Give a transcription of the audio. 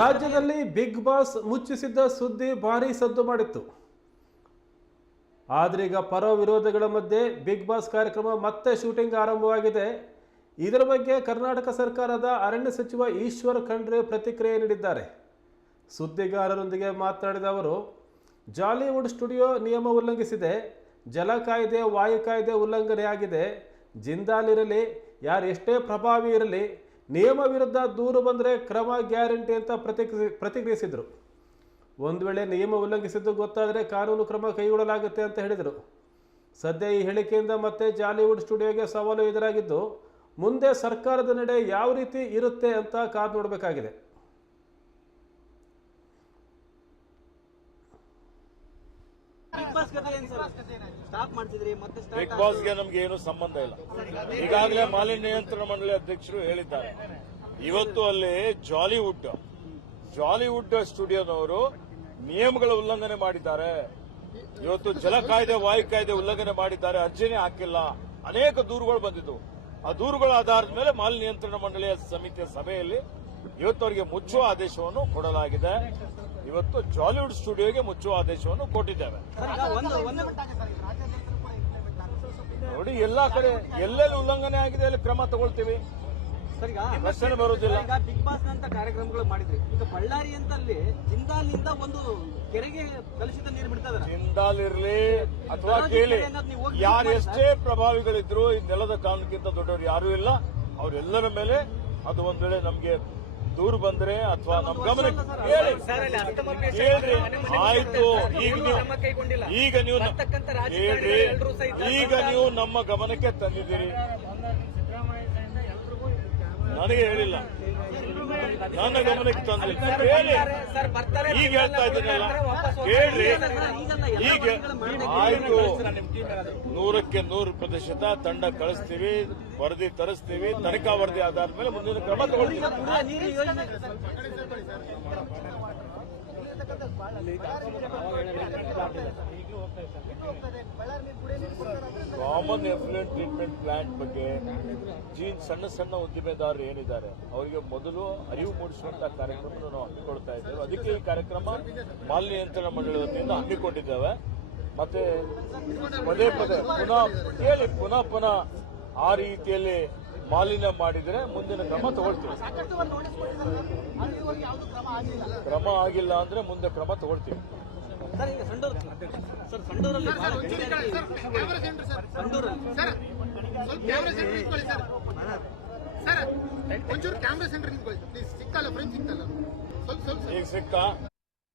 ರಾಜ್ಯದಲ್ಲಿ big boss ಮುಚ್ಚಿಸಿದ್ದ ಸುದ್ದಿ ಭಾರೀ ಸದ್ದು ಮಾಡಿತ್ತು. ಆದ್ರೀಗ ಪರ ವಿರೋಧಗಳ ಮಧ್ಯೆ ಬಿಗ್ ಬಾಸ್ ಕಾರ್ಯಕ್ರಮ ಮತ್ತೆ ಶೂಟಿಂಗ್ ಆರಂಭವಾಗಿದೆ. ಇದರ ಬಗ್ಗೆ ಕರ್ನಾಟಕ ಸರ್ಕಾರದ ಅರಣ್ಯ ಸಚಿವ ಈಶ್ವರ್ ಖಂಡ್ರೆ ಪ್ರತಿಕ್ರಿಯೆ ನೀಡಿದ್ದಾರೆ. ಸುದ್ದಿಗಾರರೊಂದಿಗೆ ಮಾತನಾಡಿದ ಅವರು, ಜಾಲಿವುಡ್ ಸ್ಟುಡಿಯೋ ನಿಯಮ ಉಲ್ಲಂಘಿಸಿದೆ. ಜಲ ಕಾಯ್ದೆ ವಾಯು ಕಾಯ್ದೆ ಉಲ್ಲಂಘನೆಯಾಗಿದೆ ಜಿಂದಾಲಿರಲಿ, ಯಾರು ಎಷ್ಟೇ ಪ್ರಭಾವಿ ಇರಲಿ, ನಿಯಮ ವಿರುದ್ಧ ದೂರು ಬಂದರೆ ಕ್ರಮ ಗ್ಯಾರಂಟಿ ಅಂತ ಪ್ರತಿಕ್ರಿಯೆ ಪ್ರತಿಕ್ರಿಯಿಸಿದರು. ಒಂದು ವೇಳೆ ನಿಯಮ ಉಲ್ಲಂಘಿಸಿದ್ದು ಗೊತ್ತಾದರೆ ಕಾನೂನು ಕ್ರಮ ಕೈಗೊಳ್ಳಲಾಗುತ್ತೆ ಅಂತ ಹೇಳಿದರು. ಸದ್ಯ ಈ ಹೇಳಿಕೆಯಿಂದ ಮತ್ತೆ ಜಾಲಿವುಡ್ ಸ್ಟುಡಿಯೋಗೆ ಸವಾಲು ಎದುರಾಗಿದ್ದು ಮುಂದೆ ಸರ್ಕಾರದ ನಡೆ ಯಾವ ರೀತಿ ಇರುತ್ತೆ ಅಂತ ಕಾದು ನೋಡಬೇಕಾಗಿದೆ. ಬಿಗ್ ಬಾಸ್ ಕಥೆ ಏನ್ ಸ್ಟಾಪ್ ಮಾಡ್ತಿದ್ರಿ ಮತ್ತೆ ಬಿಗ್ ಸ್ಟಾರ್ಟ್ ಬಾಸ್ಗೆ ನಮ್ಗೆ ಏನು ಸಂಬಂಧ ಇಲ್ಲ. ಈಗಾಗಲೇ ಮಾಲಿನ್ಯ ನಿಯಂತ್ರಣ ಮಂಡಳಿ ಅಧ್ಯಕ್ಷರು ಹೇಳಿದ್ದಾರೆ. ಇವತ್ತು ಅಲ್ಲಿ ಜಾಲಿವುಡ್ ಜಾಲಿವುಡ್ ಸ್ಟುಡಿಯೋದವರು ನಿಯಮಗಳ ಉಲ್ಲಂಘನೆ ಮಾಡಿದ್ದಾರೆ. ಇವತ್ತು ಜಲ ಕಾಯ್ದೆ, ವಾಯು ಕಾಯ್ದೆ ಉಲ್ಲಂಘನೆ ಮಾಡಿದ್ದಾರೆ. ಅರ್ಜಿನೇ ಹಾಕಿಲ್ಲ. ಅನೇಕ ದೂರುಗಳು ಬಂದಿದ್ದವು ಆ ದೂರುಗಳ ಆಧಾರದ ಮೇಲೆ ಮಾಲ್ ನಿಯಂತ್ರಣ ಮಂಡಳಿಯ ಸಮಿತಿಯ ಸಭೆಯಲ್ಲಿ ಇವತ್ತು ಅವರಿಗೆ ಮುಚ್ಚುವ ಆದೇಶವನ್ನು ಕೊಡಲಾಗಿದೆ. ಇವತ್ತು ಜಾಲಿವುಡ್ ಸ್ಟುಡಿಯೋಗೆ ಮುಚ್ಚುವ ಆದೇಶವನ್ನು ಕೊಟ್ಟಿದ್ದೇವೆ. ನೋಡಿ, ಎಲ್ಲಾ ಕಡೆ ಎಲ್ಲೆಲ್ಲಿ ಉಲ್ಲಂಘನೆ ಆಗಿದೆ ಅಲ್ಲಿ ಕ್ರಮ ತಗೊಳ್ತೀವಿ. ಪ್ರಶ್ನೆ ಬರುವುದಿಲ್ಲ ಈಗ ಬಿಗ್ ಬಾಸ್ ಅಂತ ಕಾರ್ಯಕ್ರಮಗಳು ಮಾಡಿದ್ರಿ. ಈಗ ಬಳ್ಳಾರಿ ಅಂತಲ್ಲಿ ಜಿಂದಾಲ್ನಿಂದ ಒಂದು ಕೆರೆಗೆ ಕಲುಷಿತ ನೀರು ಬಿಡ್ತಾ ಇದಾರೆ ಜಿಂದಾಲ್ ಇರಲಿ ಅಥವಾ ಕೇಳಿ ಯಾರು ಎಷ್ಟೇ ಪ್ರಭಾವಿಗಳಿದ್ರು ಈ ನೆಲದ ಕಾನೂನಿಗಿಂತ ದೊಡ್ಡವರು ಯಾರು ಇಲ್ಲ. ಅವರೆಲ್ಲರ ಮೇಲೆ ಅದು ಒಂದ್ ವೇಳೆ ನಮ್ಗೆ ದೂರು ಬಂದ್ರೆ ಅಥವಾ ನಮ್ ಗಮನಕ್ಕೆ ಹೇಳಿ. ಹೇಳ್ರಿ. ಆಯ್ತು. ಈಗ ನೀವು ಈಗ ನೀವು ಈಗ ನೀವು ನಮ್ಮ ಗಮನಕ್ಕೆ ತಂದಿದ್ದೀರಿ. ನನಗೆ ಹೇಳಿಲ್ಲ. ನನ್ನ ಗಮನಕ್ಕೆ ತಂದಿಲ್ಲ ಹೇಳಿ. ಈಗ ಹೇಳ್ತಾ ಇದ್ದೀನಲ್ಲ. ಹೇಳ್ರಿ ಈಗ ಆಯ್ತು. ನೂರಕ್ಕೆ ನೂರು ಪ್ರತಿಶತ ತಂಡ ಕಳಿಸ್ತೀವಿ, ವರದಿ ತರಿಸ್ತೀವಿ, ತನಿಖಾ ವರದಿ ಆಧಾರ ಮೇಲೆ ಮುಂದಿನ ಕ್ರಮ ತಗೊಳ್ತೀವಿ. ಕಾಮನ್ ಎಫ್ಲುಯೆಂಟ್ ಟ್ರೀಟ್ಮೆಂಟ್ ಪ್ಲಾಂಟ್ ಬಗ್ಗೆ ಜೀನ್ ಸಣ್ಣ ಸಣ್ಣ ಉದ್ದಿಮೆದಾರರು ಏನಿದ್ದಾರೆ, ಅವರಿಗೆ ಮೊದಲು ಅರಿವು ಮೂಡಿಸುವಂತಹ ಕಾರ್ಯಕ್ರಮ ನಾವು ಹಮ್ಮಿಕೊಳ್ತಾ ಇದ್ದೇವೆ. ಅದಕ್ಕೆ ಈ ಕಾರ್ಯಕ್ರಮ ಮಾಲ್ ನಿಯಂತ್ರಣ ಮಂಡಳಿ ವತಿಯಿಂದ ಹಮ್ಮಿಕೊಂಡಿದ್ದೇವೆ. ಮತ್ತೆ ಪದೇ ಪದೇ ಪುನಃ ಕೇಳಿ ಪುನಃ ಪುನಃ ಆ ರೀತಿಯಲ್ಲಿ ಮಾಲಿನ್ಯ ಮಾಡಿದ್ರೆ ಮುಂದಿನ ಕ್ರಮ ತಗೊಳ್ತೀವಿ. ಕ್ರಮ ಆಗಿಲ್ಲ. ಅಂದ್ರೆ ಮುಂದೆ ಕ್ರಮ ತಗೊಳ್ತೀವಿ. ಸರ್ ಈಗ ಸಂಡೂರು. ಸರ್ ಸಂಡೂರಲ್ಲಿ ಬಹಳ ಗಣಿಗಾರಿಕೆ ಇದೆ. ಸಂಡೂರಲ್ಲಿ. ಸರ್ ಸ್ವಲ್ಪ ಕ್ಯಾಮ್ರಾ ಸೆಂಟರ್ ನಿಂತ್ಕೊಳ್ಳಿ ಸರ್. ಸರ್ ಒಂಚೂರು ಕ್ಯಾಮ್ರಾ ಸೆಂಟರ್ ನಿಂತ್ಕೊಳ್ಳಿ. ಪ್ಲೀಸ್ ಸಿಕ್ಕಲ್ಲ ಫ್ರೆಂಡ್ ಸಿಕ್ಕಲ್ಲ. ಸ್ವಲ್ಪ ಸ್ವಲ್ಪ. ಈಗ ಸಿಕ್ಕ?